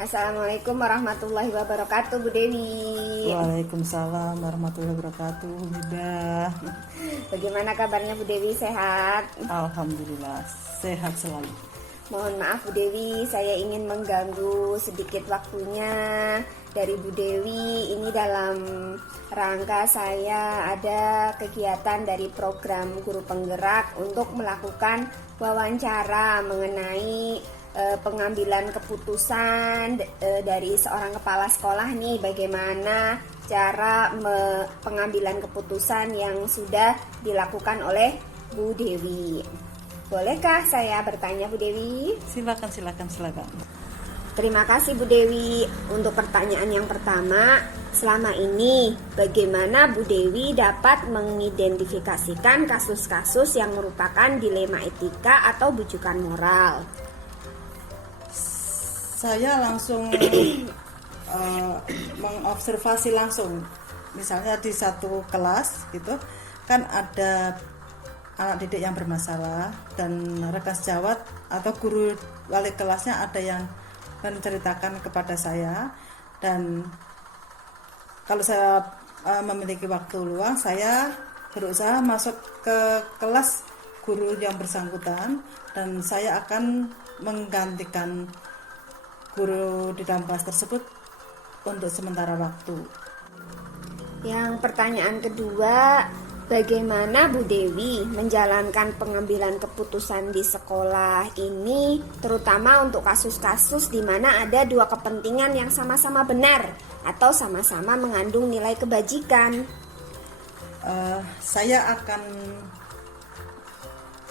Assalamualaikum warahmatullahi wabarakatuh, Bu Dewi. Waalaikumsalam warahmatullahi wabarakatuh. Mudah. Bagaimana kabarnya Bu Dewi, sehat? Alhamdulillah sehat selalu. Mohon maaf Bu Dewi, saya ingin mengganggu sedikit waktunya dari Bu Dewi. Ini dalam rangka saya ada kegiatan dari program Guru Penggerak untuk melakukan wawancara mengenai pengambilan keputusan dari seorang kepala sekolah nih, bagaimana cara pengambilan keputusan yang sudah dilakukan oleh Bu Dewi. Bolehkah saya bertanya Bu Dewi? Silakan. Terima kasih Bu Dewi. Untuk pertanyaan yang pertama, selama ini bagaimana Bu Dewi dapat mengidentifikasikan kasus-kasus yang merupakan dilema etika atau bujukan moral? Saya langsung mengobservasi langsung. Misalnya di satu kelas gitu kan ada anak didik yang bermasalah dan rekan sejawat atau guru wali kelasnya ada yang menceritakan kepada saya, dan kalau saya memiliki waktu luang saya berusaha masuk ke kelas guru yang bersangkutan dan saya akan menggantikan guru di dalam kelas tersebut untuk sementara waktu. Yang pertanyaan kedua, bagaimana Bu Dewi menjalankan pengambilan keputusan di sekolah ini, terutama untuk kasus-kasus di mana ada dua kepentingan yang sama-sama benar atau sama-sama mengandung nilai kebajikan? Saya akan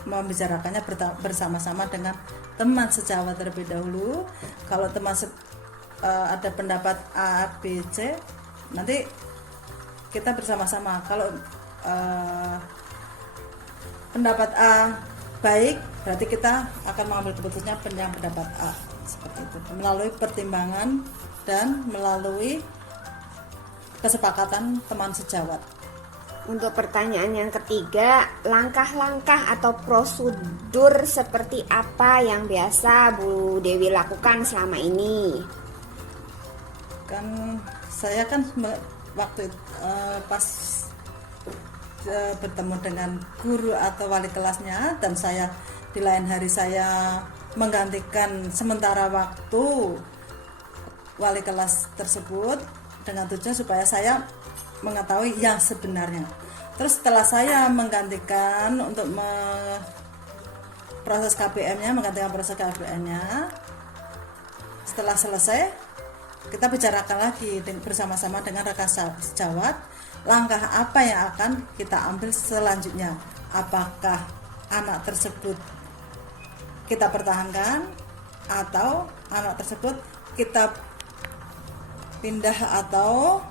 membicarakannya bersama-sama dengan teman sejawat terlebih dahulu. Kalau teman ada pendapat A, B, C, nanti kita bersama-sama. Kalau pendapat A baik, berarti kita akan mengambil keputusannya yang pendapat A, seperti itu, melalui pertimbangan dan melalui kesepakatan teman sejawat. Untuk pertanyaan yang ketiga, langkah-langkah atau prosedur seperti apa yang biasa Bu Dewi lakukan selama ini? Kan saya waktu pas bertemu dengan guru atau wali kelasnya, dan saya di lain hari saya menggantikan sementara waktu wali kelas tersebut dengan tujuan supaya saya mengetahui yang sebenarnya. Terus setelah saya menggantikan untuk proses KPM-nya, setelah selesai kita bicarakan lagi bersama-sama dengan rekan sejawat, langkah apa yang akan kita ambil selanjutnya. Apakah anak tersebut kita pertahankan atau anak tersebut kita pindah atau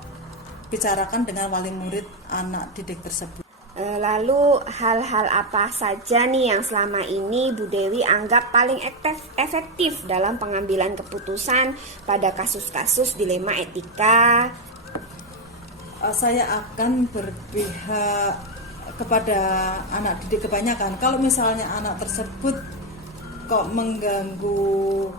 bicarakan dengan wali murid anak didik tersebut. Lalu hal-hal apa saja nih yang selama ini Bu Dewi anggap paling efektif dalam pengambilan keputusan pada kasus-kasus dilema etika? Saya akan berpihak kepada anak didik kebanyakan. Kalau misalnya anak tersebut kok mengganggu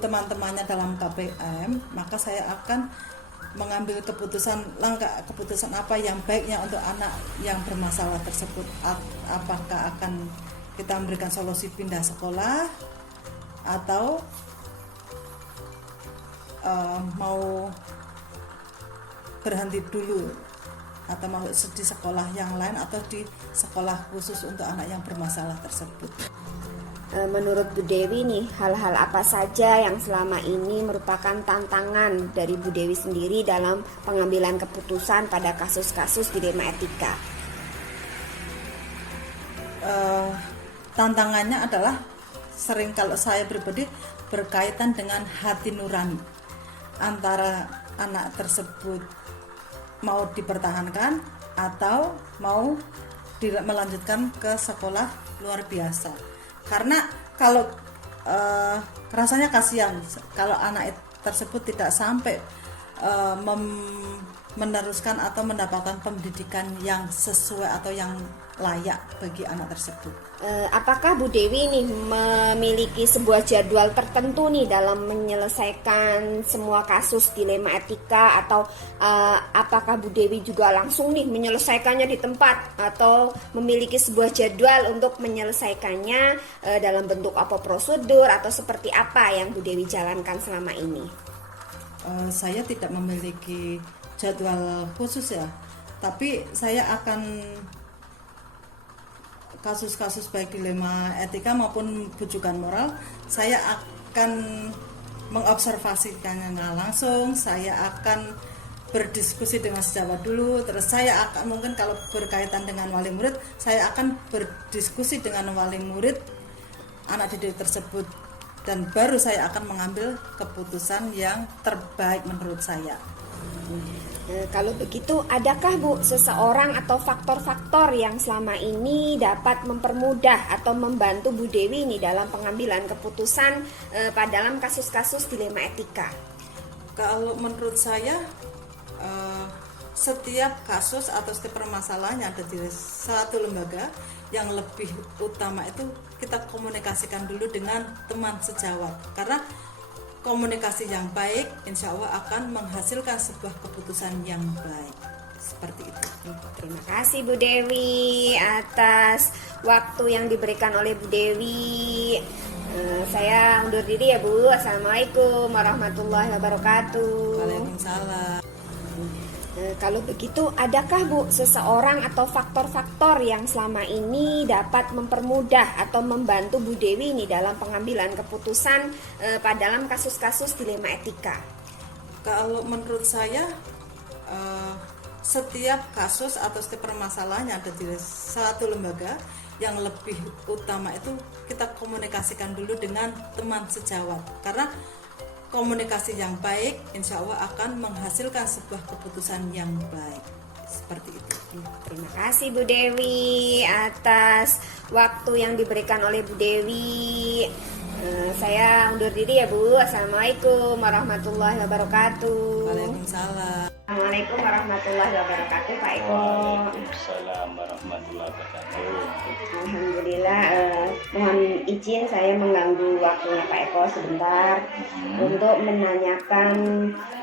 teman-temannya dalam KPM, maka saya akan mengambil keputusan apa yang baiknya untuk anak yang bermasalah tersebut. Apakah akan kita memberikan solusi pindah sekolah atau mau berhenti dulu, atau mau di sekolah yang lain atau di sekolah khusus untuk anak yang bermasalah tersebut. Menurut Bu Dewi nih, hal-hal apa saja yang selama ini merupakan tantangan dari Bu Dewi sendiri dalam pengambilan keputusan pada kasus-kasus dilema etika? Tantangannya adalah sering, kalau saya pribadi, berkaitan dengan hati nurani antara anak tersebut mau dipertahankan atau mau melanjutkan ke sekolah luar biasa. Karena kalau rasanya kasihan kalau anak tersebut tidak sampai meneruskan atau mendapatkan pendidikan yang sesuai atau yang layak bagi anak tersebut. Apakah Bu Dewi nih memiliki sebuah jadwal tertentu nih dalam menyelesaikan semua kasus dilema etika, atau apakah Bu Dewi juga langsung nih menyelesaikannya di tempat, atau memiliki sebuah jadwal untuk menyelesaikannya dalam bentuk apa, prosedur atau seperti apa yang Bu Dewi jalankan selama ini? Saya tidak memiliki jadwal khusus ya, tapi saya akan kasus-kasus baik dilema etika maupun bujukan moral, saya akan mengobservasikannya langsung, saya akan berdiskusi dengan sejawat dulu, terus saya akan mungkin kalau berkaitan dengan wali murid, saya akan berdiskusi dengan wali murid anak didik tersebut, dan baru saya akan mengambil keputusan yang terbaik menurut saya. Kalau begitu, adakah Bu seseorang atau faktor-faktor yang selama ini dapat mempermudah atau membantu Bu Dewi nih dalam pengambilan keputusan dalam kasus-kasus dilema etika? Kalau menurut saya, setiap kasus atau setiap permasalahan yang ada di satu lembaga, yang lebih utama itu kita komunikasikan dulu dengan teman sejawat, karena komunikasi yang baik insya Allah akan menghasilkan sebuah keputusan yang baik. Seperti itu. Terima kasih Bu Dewi atas waktu yang diberikan oleh Bu Dewi. Saya undur diri ya Bu. Assalamualaikum warahmatullahi wabarakatuh. Waalaikumsalam. Kalau begitu, adakah Bu seseorang atau faktor-faktor yang selama ini dapat mempermudah atau membantu Bu Dewi nih dalam pengambilan keputusan dalam kasus-kasus dilema etika? Kalau menurut saya, setiap kasus atau setiap permasalahan yang ada di satu lembaga, yang lebih utama itu kita komunikasikan dulu dengan teman sejawat, karena komunikasi yang baik insya Allah akan menghasilkan sebuah keputusan yang baik. Seperti itu. Terima kasih Bu Dewi atas waktu yang diberikan oleh Bu Dewi. Saya undur diri ya Bu. Assalamualaikum warahmatullahi wabarakatuh. Waalaikumsalam. Assalamualaikum warahmatullahi wabarakatuh, Pak Eko. Waalaikumsalam warahmatullahi wabarakatuh. Alhamdulillah, mohon izin saya mengganggu waktunya Pak Eko sebentar untuk menanyakan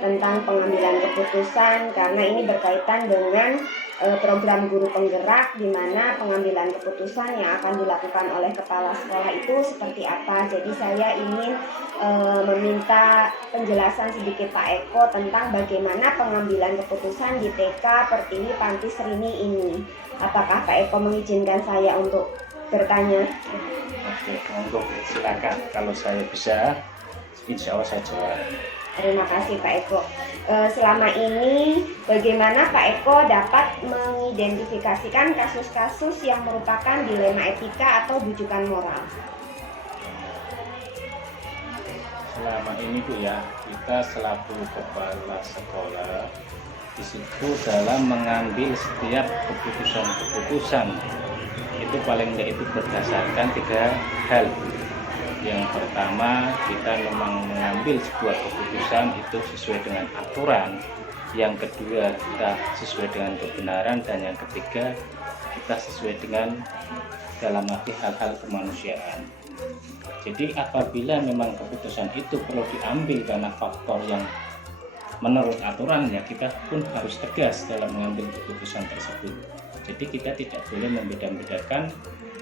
tentang pengambilan keputusan, karena ini berkaitan dengan program guru penggerak, di mana pengambilan keputusan yang akan dilakukan oleh kepala sekolah itu seperti apa. Jadi saya ingin meminta penjelasan sedikit Pak Eko tentang bagaimana pengambilan keputusan di TK Pertiwi Panti Serini ini. Apakah Pak Eko mengizinkan saya untuk bertanya? Oke, monggo silakan. Kalau saya bisa, insya Allah saya jawab. Terima kasih Pak Eko. Selama ini bagaimana Pak Eko dapat mengidentifikasikan kasus-kasus yang merupakan dilema etika atau bujukan moral? Selama ini Bu ya, kita selaku kepala sekolah di situ dalam mengambil setiap keputusan-keputusan itu paling tidak itu berdasarkan 3 hal. Yang pertama, kita memang mengambil sebuah keputusan itu sesuai dengan aturan. Yang kedua, kita sesuai dengan kebenaran. Dan yang ketiga, kita sesuai dengan dalam arti hal-hal kemanusiaan. Jadi apabila memang keputusan itu perlu diambil karena faktor yang menurut aturan, ya kita pun harus tegas dalam mengambil keputusan tersebut. Jadi kita tidak boleh membeda-bedakan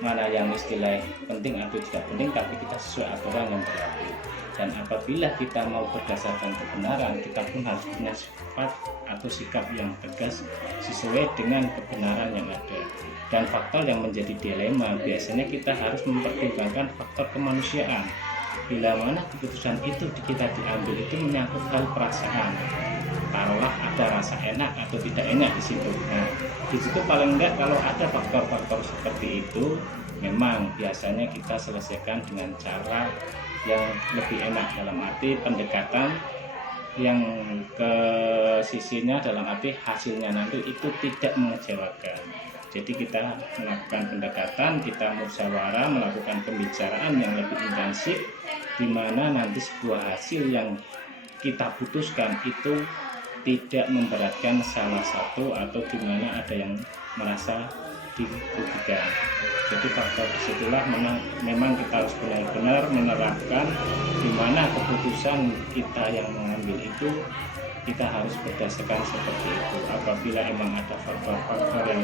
mana yang istilah penting atau tidak penting, tapi kita sesuai aturan yang berlaku. Dan apabila kita mau berdasarkan kebenaran, kita pun harus punya sifat atau sikap yang tegas sesuai dengan kebenaran yang ada. Dan faktor yang menjadi dilema, biasanya kita harus mempertimbangkan faktor kemanusiaan. Bila mana keputusan itu kita diambil itu menyangkut hal perasaan, taruhlah ada rasa enak atau tidak enak di situ. Nah, di situ paling enggak kalau ada faktor-faktor seperti itu, memang biasanya kita selesaikan dengan cara yang lebih enak, dalam arti pendekatan yang ke sisinya dalam arti hasilnya nanti itu tidak mengecewakan. Jadi kita melakukan pendekatan, kita musyawarah, melakukan pembicaraan yang lebih intensif, di mana nanti sebuah hasil yang kita putuskan itu tidak memberatkan salah satu atau di mana ada yang merasa dirugikan. Jadi faktor disitulah memang kita harus benar-benar menerapkan di mana keputusan kita yang mengambil itu kita harus berdasarkan seperti itu. Apabila emang ada faktor-faktor yang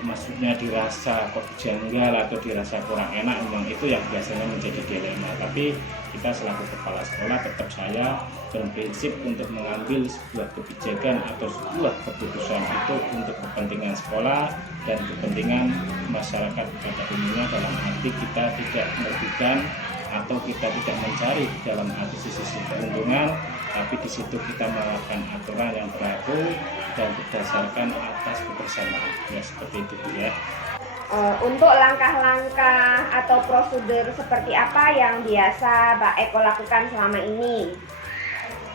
maksudnya dirasa kok janggal atau dirasa kurang enak, memang itu yang biasanya menjadi dilema. Tapi kita selaku kepala sekolah tetap saya berprinsip untuk mengambil sebuah kebijakan atau sebuah keputusan itu untuk kepentingan sekolah dan kepentingan masyarakat pada umumnya, dalam arti kita tidak merugikan atau kita tidak mencari dalam arti sisi keuntungan, tapi di situ kita menerapkan aturan yang berlaku dan berdasarkan atas kebersamaan. Ya seperti itu ya. Untuk langkah-langkah atau prosedur seperti apa yang biasa Pak Eko lakukan selama ini?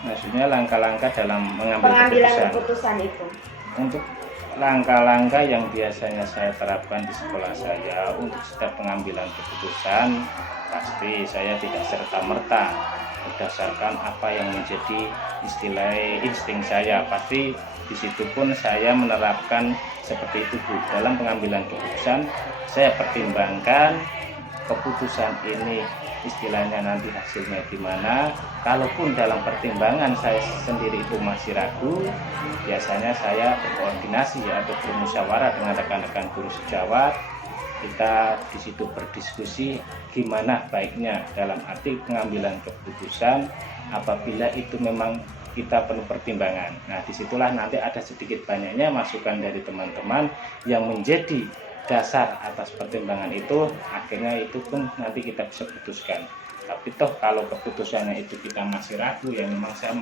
Maksudnya langkah-langkah dalam mengambil Pengambilan keputusan itu. Untuk langkah-langkah yang biasanya saya terapkan di sekolah saya untuk setiap pengambilan keputusan, pasti saya tidak serta-merta berdasarkan apa yang menjadi istilah insting saya. Pasti di situ pun saya menerapkan seperti itu, Bu. Dalam pengambilan keputusan saya pertimbangkan keputusan ini istilahnya nanti hasilnya gimana. Kalaupun dalam pertimbangan saya sendiri itu masih ragu, biasanya saya berkoordinasi atau bermusyawarah dengan rekan-rekan guru sejawat. Kita di situ berdiskusi gimana baiknya dalam arti pengambilan keputusan apabila itu memang kita penuh pertimbangan. Nah, disitulah nanti ada sedikit banyaknya masukan dari teman-teman yang menjadi dasar atas pertimbangan itu, akhirnya itu pun nanti kita bisa putuskan. Tapi toh kalau keputusannya itu kita masih ragu, ya memang saya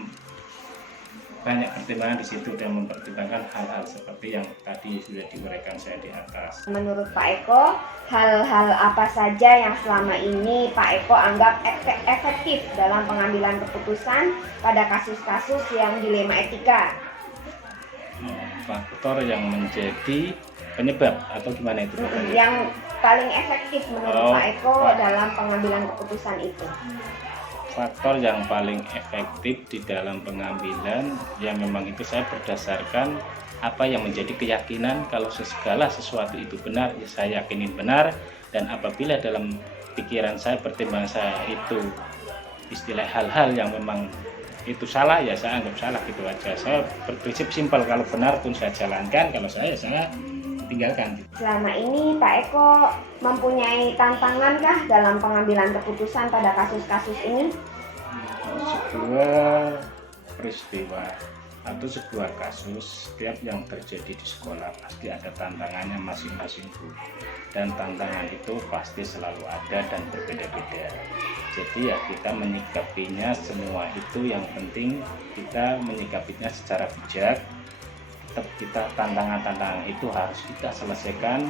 banyak pertimbangan di situ dan mempertimbangkan hal-hal seperti yang tadi sudah diuraikan saya di atas. Menurut Pak Eko, hal-hal apa saja yang selama ini Pak Eko anggap efektif dalam pengambilan keputusan pada kasus-kasus yang dilema etika? Faktor yang menjadi penyebab atau gimana itu? Yang paling efektif menurut Pak Eko dalam pengambilan keputusan itu? Faktor yang paling efektif di dalam pengambilan, ya memang itu saya berdasarkan apa yang menjadi keyakinan. Kalau segala sesuatu itu benar, ya saya yakinin benar. Dan apabila dalam pikiran saya, pertimbangan saya itu istilah hal-hal yang memang itu salah, ya saya anggap salah, gitu aja. Saya berprinsip simpel, kalau benar pun saya jalankan, kalau saya tinggalkan. Selama ini Pak Eko mempunyai tantangan kah dalam pengambilan keputusan pada kasus-kasus ini? Sebuah peristiwa atau sebuah kasus setiap yang terjadi di sekolah pasti ada tantangannya masing-masing, Bu. Dan tantangan itu pasti selalu ada dan berbeda-beda. Jadi ya kita menyikapinya semua itu, yang penting kita menyikapinya secara bijak. Tetap kita tantangan-tantangan itu harus kita selesaikan,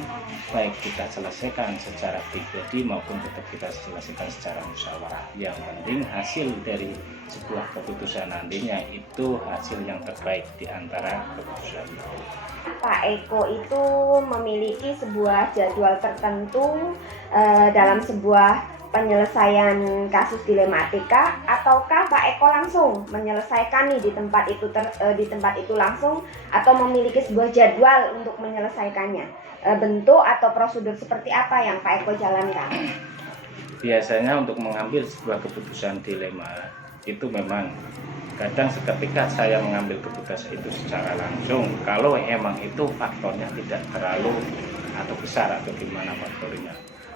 baik kita selesaikan secara pribadi maupun tetap kita selesaikan secara musyawarah. Yang penting hasil dari sebuah keputusan nantinya itu hasil yang terbaik di antara keputusan itu. Pak Eko itu memiliki sebuah jadwal tertentu dalam sebuah penyelesaian kasus dilematika, ataukah Pak Eko langsung menyelesaikan nih di tempat itu langsung, atau memiliki sebuah jadwal untuk menyelesaikannya? Bentuk atau prosedur seperti apa yang Pak Eko jalankan? Biasanya untuk mengambil sebuah keputusan dilema itu memang kadang seketika saya mengambil keputusan itu secara langsung, kalau emang itu faktornya tidak terlalu atau besar atau gimana faktornya.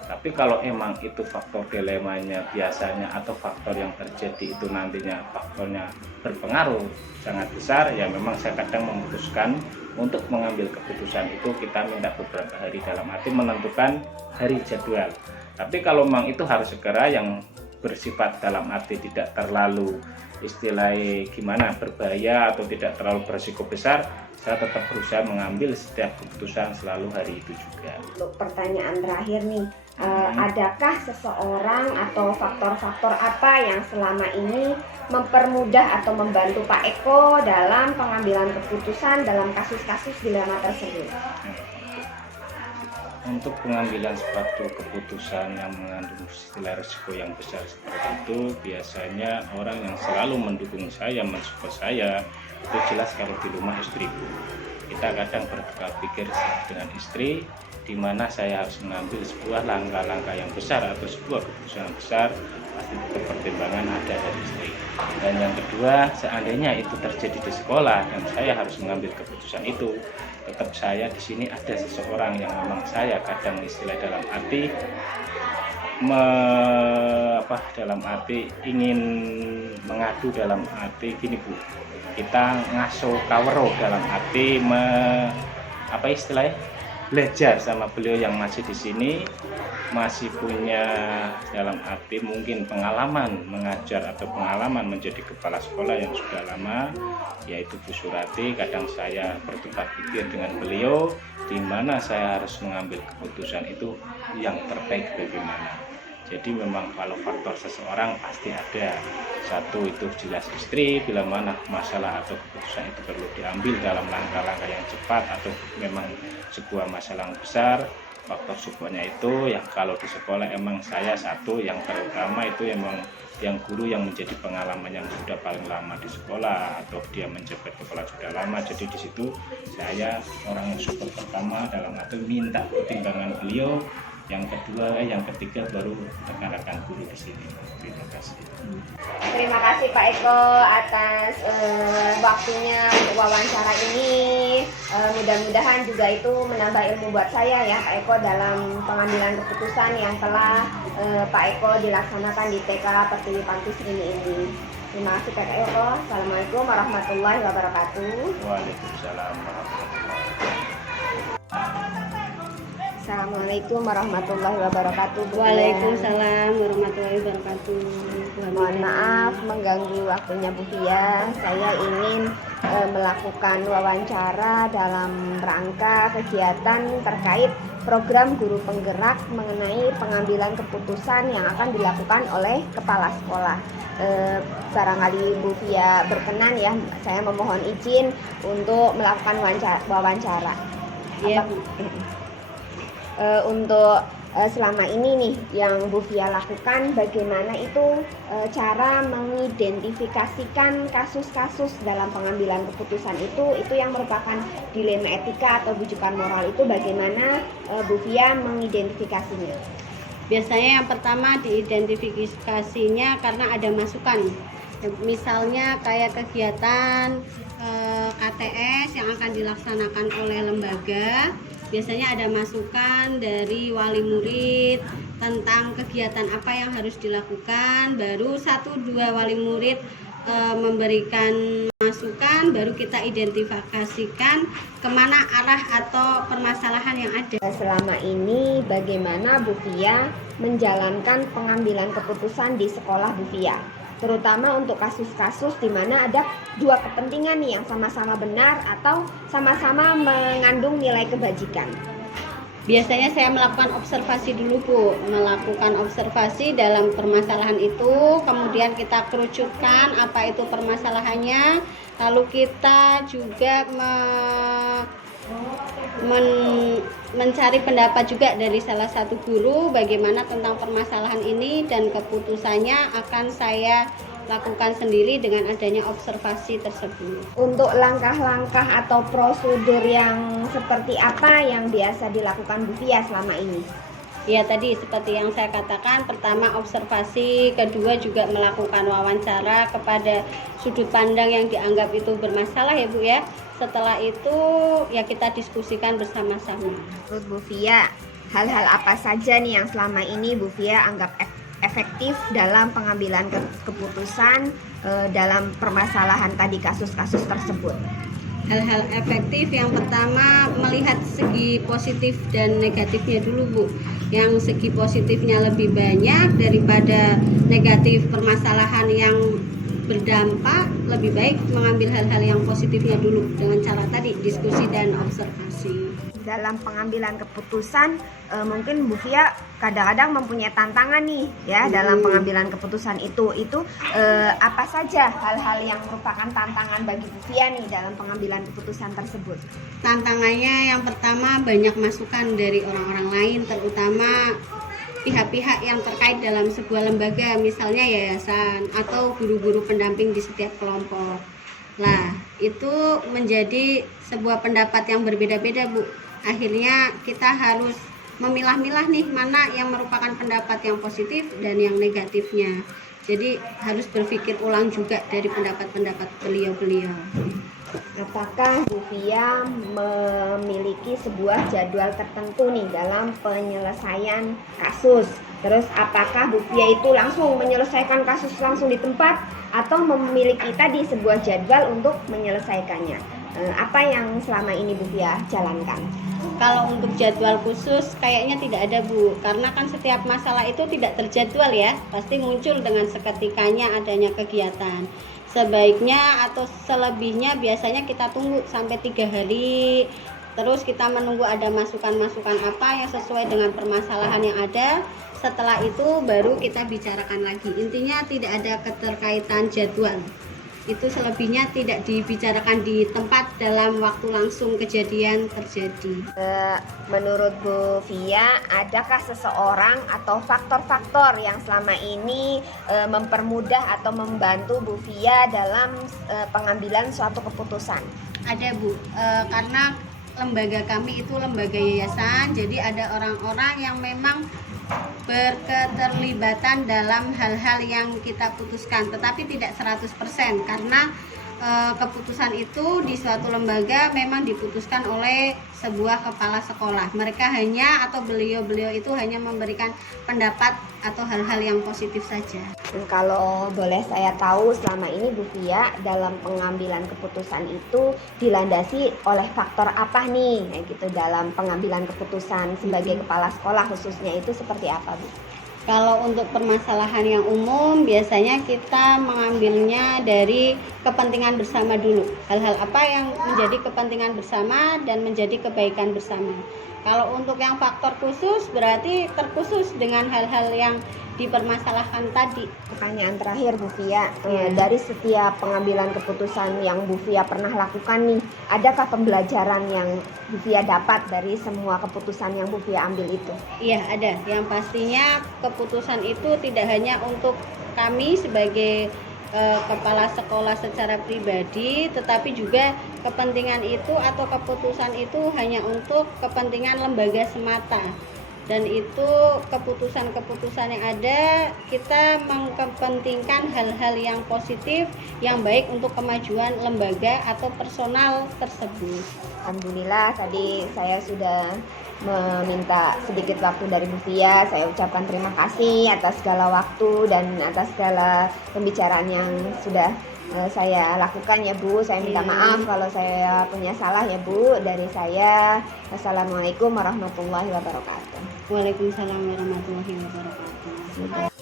Tapi kalau emang itu faktor dilemanya biasanya atau faktor yang terjadi itu nantinya faktornya berpengaruh sangat besar, ya memang saya kadang memutuskan untuk mengambil keputusan itu kita minta beberapa hari, dalam arti menentukan hari jadwal. Tapi kalau memang itu harus segera, yang bersifat dalam arti tidak terlalu istilahnya gimana berbahaya atau tidak terlalu berisiko besar, saya tetap berusaha mengambil setiap keputusan selalu hari itu juga. Untuk pertanyaan terakhir nih, adakah seseorang atau faktor-faktor apa yang selama ini mempermudah atau membantu Pak Eko dalam pengambilan keputusan dalam kasus-kasus dilema tersebut? Untuk pengambilan suatu keputusan yang mengandung istilah risiko yang besar seperti itu, biasanya orang yang selalu mendukung saya, mensupport saya, itu jelas kalau di rumah istriku. Kita kadang bertukar pikir dengan istri, di mana saya harus mengambil sebuah langkah-langkah yang besar atau sebuah keputusan yang besar, pasti pertimbangan ada dari istri. Dan yang kedua, seandainya itu terjadi di sekolah dan saya harus mengambil keputusan itu, tetap saya di sini ada seseorang yang memang saya kadang istilah dalam arti ingin mengadu, dalam arti gini Bu, kita ngaso kawero dalam arti belajar sama beliau yang masih di sini, masih punya dalam arti mungkin pengalaman mengajar atau pengalaman menjadi kepala sekolah yang sudah lama, yaitu Bu Surati. Kadang saya bertukar pikir dengan beliau di mana saya harus mengambil keputusan itu yang terbaik bagaimana. Jadi memang kalau faktor seseorang pasti ada. Satu itu jelas istri, bila mana masalah atau keputusan itu perlu diambil dalam langkah-langkah yang cepat atau memang sebuah masalah yang besar. Faktor supportnya itu yang kalau di sekolah emang saya satu yang terutama itu emang yang guru yang menjadi pengalaman yang sudah paling lama di sekolah atau dia menjabat kepala sudah lama. Jadi di situ saya orang yang support pertama dalam arti minta pertimbangan beliau. Yang kedua, yang ketiga baru rekan-rekan guru di sini. Terima kasih. Terima kasih Pak Eko atas waktunya untuk wawancara ini. Mudah-mudahan juga itu menambah ilmu buat saya ya Pak Eko dalam pengambilan keputusan yang telah Pak Eko dilaksanakan di TK Pertiwi Panti Serini ini. Terima kasih Pak Eko. Assalamualaikum warahmatullahi wabarakatuh. Waalaikumsalam warahmatullahi wabarakatuh. Assalamualaikum warahmatullahi wabarakatuh. Waalaikumsalam warahmatullahi wabarakatuh. Mohon maaf mengganggu waktunya Bu Fia. Saya ingin melakukan wawancara dalam rangka kegiatan terkait program guru penggerak mengenai pengambilan keputusan yang akan dilakukan oleh kepala sekolah. Barangkali Bu Fia berkenan ya, saya memohon izin untuk melakukan wawancara. Iya, Bu. Untuk selama ini nih yang Bu Fia lakukan, bagaimana itu cara mengidentifikasikan kasus-kasus dalam pengambilan keputusan itu yang merupakan dilema etika atau bujukan moral itu, bagaimana Bu Fia mengidentifikasinya? Biasanya yang pertama diidentifikasinya karena ada masukan. Misalnya kayak kegiatan KTS yang akan dilaksanakan oleh lembaga, biasanya ada masukan dari wali murid tentang kegiatan apa yang harus dilakukan. Baru 1-2 wali murid memberikan masukan, baru kita identifikasikan kemana arah atau permasalahan yang ada. Selama ini bagaimana Bu Fia menjalankan pengambilan keputusan di sekolah Bu Fia? Terutama untuk kasus-kasus di mana ada dua kepentingan nih yang sama-sama benar atau sama-sama mengandung nilai kebajikan. Biasanya saya melakukan observasi dulu Bu, melakukan observasi dalam permasalahan itu, kemudian kita kerucutkan apa itu permasalahannya, lalu kita juga mencari pendapat juga dari salah satu guru bagaimana tentang permasalahan ini, dan keputusannya akan saya lakukan sendiri dengan adanya observasi tersebut. Untuk langkah-langkah atau prosedur yang seperti apa yang biasa dilakukan Bu Fia selama ini? Ya tadi seperti yang saya katakan, pertama observasi, kedua juga melakukan wawancara kepada sudut pandang yang dianggap itu bermasalah ya Bu ya. Setelah itu ya kita diskusikan bersama-sama. Menurut Bu Fia, hal-hal apa saja nih yang selama ini Bu Fia anggap efektif dalam pengambilan keputusan dalam permasalahan tadi, kasus-kasus tersebut? Hal-hal efektif yang pertama melihat segi positif dan negatifnya dulu Bu. Yang segi positifnya lebih banyak daripada negatif permasalahan yang berdampak, lebih baik mengambil hal-hal yang positifnya dulu dengan cara tadi diskusi dan observasi. dalam pengambilan keputusan, mungkin Bu Fia kadang-kadang mempunyai tantangan nih ya dalam pengambilan keputusan itu apa saja hal-hal yang merupakan tantangan bagi Bu Fia nih dalam pengambilan keputusan tersebut? Tantangannya yang pertama, banyak masukan dari orang-orang lain, terutama pihak-pihak yang terkait dalam sebuah lembaga, misalnya yayasan atau guru-guru pendamping di setiap kelompok. Lah, itu menjadi sebuah pendapat yang berbeda-beda, Bu. Akhirnya kita harus memilah-milah nih mana yang merupakan pendapat yang positif dan yang negatifnya. Jadi harus berpikir ulang juga dari pendapat-pendapat beliau-beliau. Apakah Bu Fia memiliki sebuah jadwal tertentu nih dalam penyelesaian kasus? Terus apakah Bu Fia itu langsung menyelesaikan kasus langsung di tempat atau memiliki tadi sebuah jadwal untuk menyelesaikannya? Apa yang selama ini Bu Fia jalankan? Kalau untuk jadwal khusus kayaknya tidak ada, Bu, karena kan setiap masalah itu tidak terjadwal ya, pasti muncul dengan seketikanya adanya kegiatan. Sebaiknya atau selebihnya biasanya kita tunggu sampai 3 hari, terus kita menunggu ada masukan-masukan apa yang sesuai dengan permasalahan yang ada. Setelah itu baru kita bicarakan lagi. Intinya tidak ada keterkaitan jadwal. Itu selebihnya tidak dibicarakan di tempat dalam waktu langsung kejadian terjadi. Menurut Bu Fia, adakah seseorang atau faktor-faktor yang selama ini mempermudah atau membantu Bu Fia dalam pengambilan suatu keputusan? Ada, Bu, karena lembaga kami itu lembaga yayasan, jadi ada orang-orang yang memang berketerlibatan dalam hal-hal yang kita putuskan, tetapi tidak 100% karena keputusan itu di suatu lembaga memang diputuskan oleh sebuah kepala sekolah. Mereka hanya atau beliau-beliau itu hanya memberikan pendapat atau hal-hal yang positif saja. Kalau boleh saya tahu, selama ini Bu Fia dalam pengambilan keputusan itu dilandasi oleh faktor apa nih? Gitu dalam pengambilan keputusan sebagai kepala sekolah khususnya itu seperti apa, Bu? Kalau untuk permasalahan yang umum biasanya kita mengambilnya dari kepentingan bersama dulu. Hal-hal apa yang menjadi kepentingan bersama dan menjadi kebaikan bersama. Kalau untuk yang faktor khusus berarti terkhusus dengan hal-hal yang dipermasalahkan tadi. Pertanyaan terakhir Bu Fia, dari setiap pengambilan keputusan yang Bu Fia pernah lakukan nih, adakah pembelajaran yang Bu Fia dapat dari semua keputusan yang Bu Fia ambil itu? Iya, ada. Yang pastinya keputusan itu tidak hanya untuk kami sebagai kepala sekolah secara pribadi, tetapi juga kepentingan itu atau keputusan itu hanya untuk kepentingan lembaga semata. Dan itu keputusan-keputusan yang ada kita mengkepentingkan hal-hal yang positif yang baik untuk kemajuan lembaga atau personal tersebut. Alhamdulillah tadi saya sudah meminta sedikit waktu dari Bu Fia. Saya ucapkan terima kasih atas segala waktu dan atas segala pembicaraan yang sudah saya lakukan ya Bu. Saya minta maaf kalau saya punya salah ya Bu. Dari saya, wassalamualaikum warahmatullahi wabarakatuh. Waalaikumsalam warahmatullahi wabarakatuh.